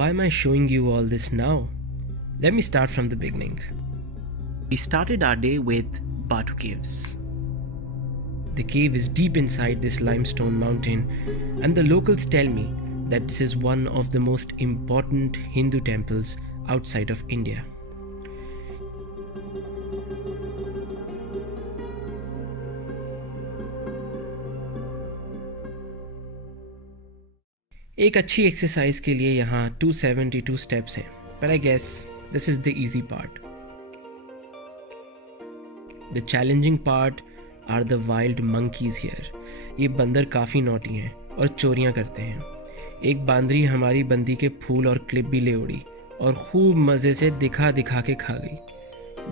Why am I showing you all this now? Let me start from the beginning. We started our day with Batu Caves. The cave is deep inside this limestone mountain, and the locals tell me that this is one of the most important Hindu temples outside of India. एक अच्छी exercise के लिए यहाँ 272 steps हैं, but I guess this is the easy part. The challenging part are the wild monkeys here. ये बंदर काफ़ी naughty हैं और चोरियाँ करते हैं. एक बांदरी हमारी बंदी के फूल और क्लिप भी ले उड़ी और खूब मज़े से दिखा दिखा के खा गई.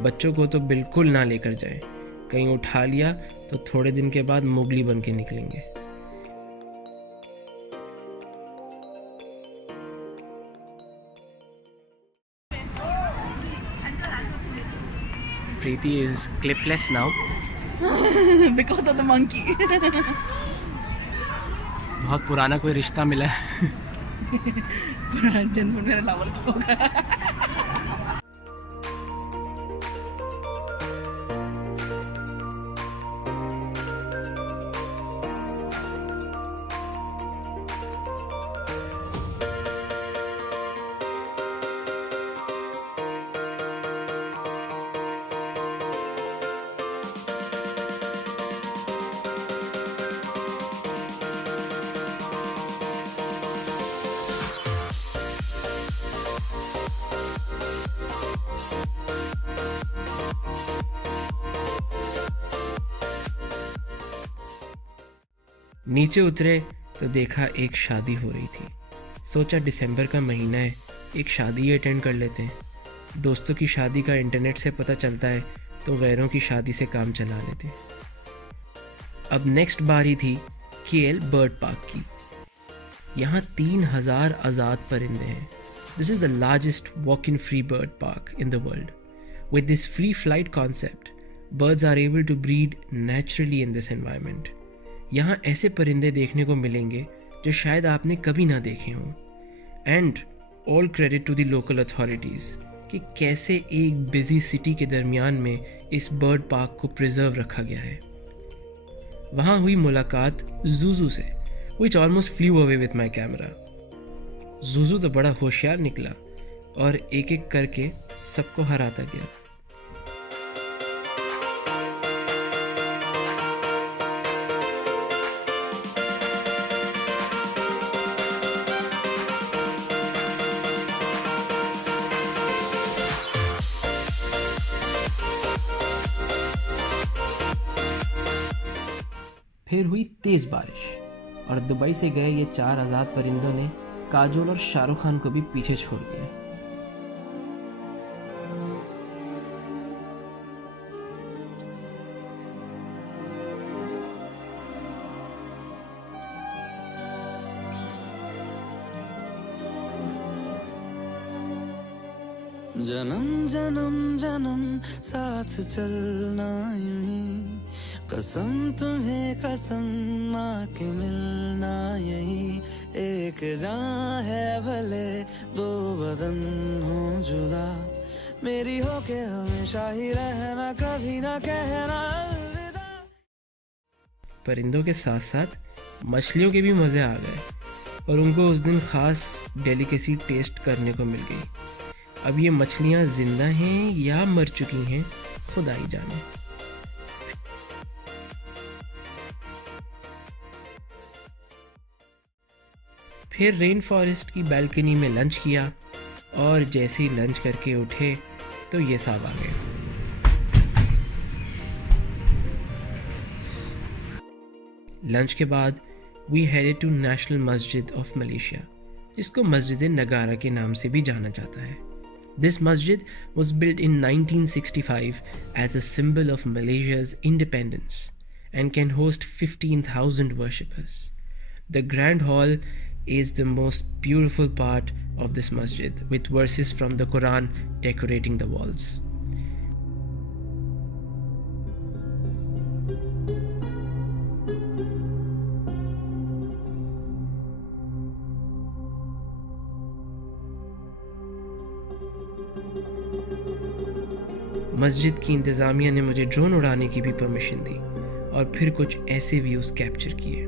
बच्चों को तो बिल्कुल ना लेकर जाएं. कहीं उठा लिया तो थोड़े दिन के बाद मुगली बन के निकलेंगे. Preeti is clipless now because of the monkey. बहुत पुराना कोई रिश्ता मिला है. पुराना जन्म मेरा लवर होगा. नीचे उतरे तो देखा एक शादी हो रही थी. सोचा दिसंबर का महीना है, एक शादी अटेंड कर लेते हैं. दोस्तों की शादी का इंटरनेट से पता चलता है तो गैरों की शादी से काम चला लेते हैं. अब नेक्स्ट बारी थी KL बर्ड पार्क की. यहाँ 3000 आज़ाद परिंदे हैं. This is the largest walk in free bird park in the world. With this free flight concept, birds are able to breed naturally in this environment. यहाँ ऐसे परिंदे देखने को मिलेंगे जो शायद आपने कभी ना देखे हों. And all credit to the local authorities कि कैसे एक बिजी सिटी के दरमियान में इस बर्ड पार्क को प्रिजर्व रखा गया है. वहाँ हुई मुलाकात जूजू से, विच almost flu away with my camera. Juju तो बड़ा होशियार निकला और एक एक करके सबको हराता गया. फिर हुई तेज़ बारिश और दुबई से गए ये 4 आज़ाद परिंदों ने काजोल और शाहरुख खान को भी पीछे छोड़ दिया. जन्म जन्म जन्म साथ चलना यूं ही, कसम तुम्हें कसम माँ के मिलना यही. एक जान है भले दो बदन हो जुदा, मेरी हो के हमेशा ही रहना, कभी ना कहना अलविदा. परिंदों के साथ साथ मछलियों के भी मज़े आ गए और उनको उस दिन ख़ास डेलिकेसी टेस्ट करने को मिल गई. अब ये मछलियाँ जिंदा हैं या मर चुकी हैं, खुदा ही जाने. फिर रेन फॉरेस्ट की बालकनी में लंच किया और जैसे ही लंच करके उठे तो ये साहब आ गए. लंच के बाद वी हेडेड टू नेशनल मस्जिद ऑफ मलेशिया, जिसको मस्जिद नगारा के नाम से भी जाना जाता है. This masjid was built in 1965 as a symbol of Malaysia's independence and can host 15,000 worshippers. The Grand Hall is the most beautiful part of this masjid, with verses from the Quran decorating the walls. मस्जिद की इंतज़ामिया ने मुझे drone उड़ाने की भी permission दी और फिर कुछ ऐसे व्यूज़ कैप्चर किए।